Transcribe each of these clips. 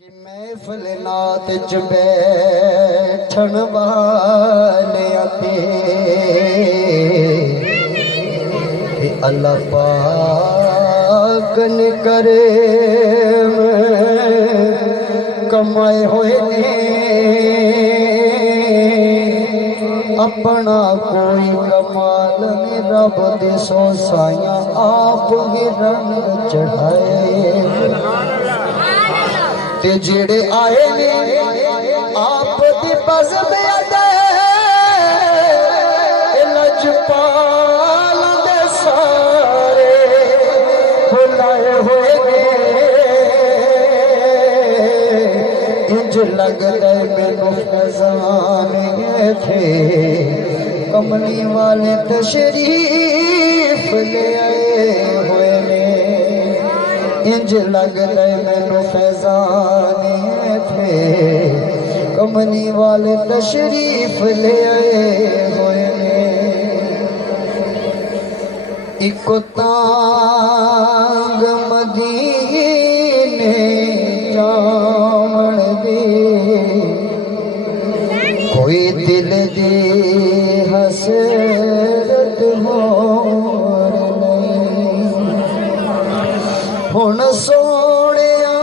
کہ محفل نات چ بیٹھن والیاں تے اللہ پاک نے کرم کمائے ہوئے نے اپنا کوئی کمال نے رب دے سو سایاں آپ ہی رنگ چڑھائے تے جڑے آئے نے آپ دی بزم ادا لجپال دے سارے بلائے ہوئے نے انج لگدے مینوں خزان تھے کملی والے تشریف لے آئے ہوئے نے انج لگدے مینوں فیضان تھے کملی والے تشریف لے آئے ہوئے نے ایک تانگ مدینے جامن دے کوئی دل دی حسرت ہور نہیں ہن سونیا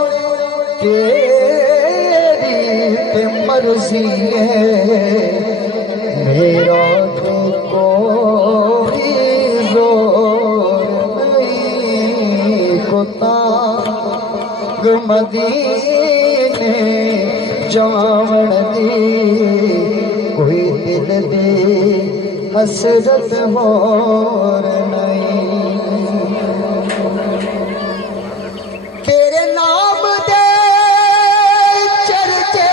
تیری تے مرضی ہے میرا تے کوئی زور نہیں کو تانگ مدینے جاون دی کوئی دل دی حسرت ہور نہیں تیرے نام دے چرچے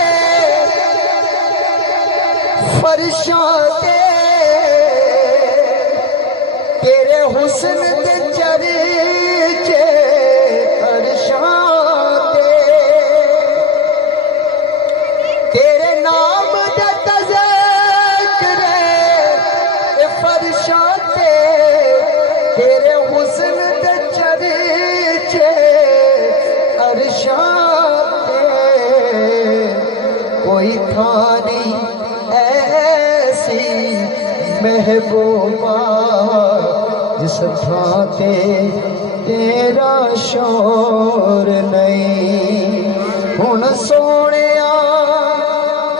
فرشاں تے تیرے حسن دے چرچے فرشاں تے تیرے نام دے تذکرے فرشاں تے تیرے حسن دے چرچے کوئی تھانی ایسی محبوبہ جس تھاں تے تیرا شور نہیں ہن سونیا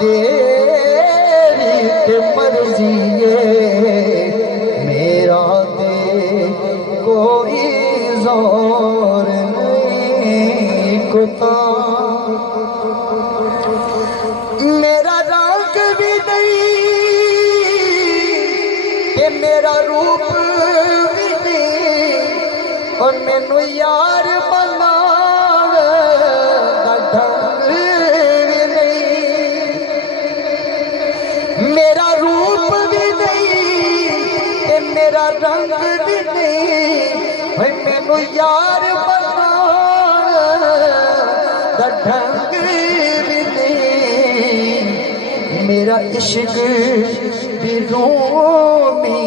تیری تے مرضی ہے میرا تے کوئی زور نہیں کتا میرا رنگ بھی نہیں کہ میرا روپ بھی نہیں اور مینوں یار بناوے دا ڈھنگ بھی نہیں میرا روپ بھی نہیں کہ میرا رنگ بھی نہیں مینوں یار بناوے دا ڈھنگ بھی نہیں میرا عشق بھی رومی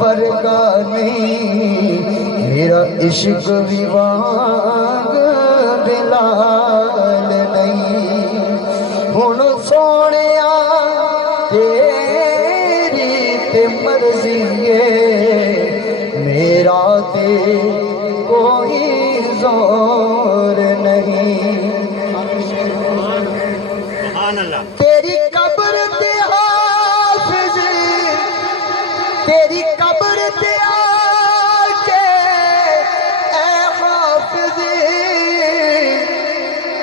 ورگا نہیں میرا عشق بھی وانگ بلال نہیں ہن سونیا تیری تے مرضی ہے میرا تے کوئی زور نہیں تیری قبر تے حافظ تیری قبر تے آکے اے حافظ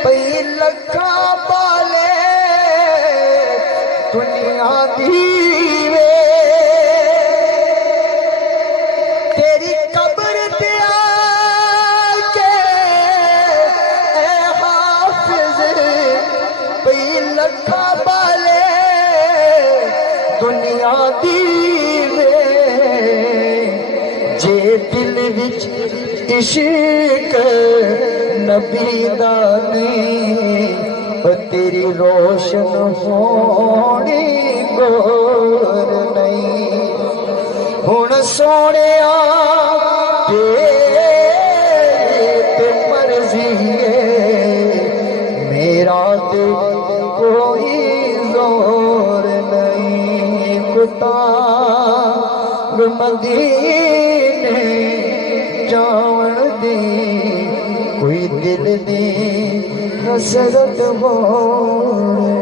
پئی لکھاں بالے دنیا دی وے تیری قبر تے آکے اے حافظ پئی لکھاں بالے دنیا دی وے جے دل وچ عشق نبی دا نہیں تیری روشن ہونی گور نہیں ہن سونیا تیری تے مرضی ہے تانگ مدینے جاون دی کوئی دل دی حسرت ہو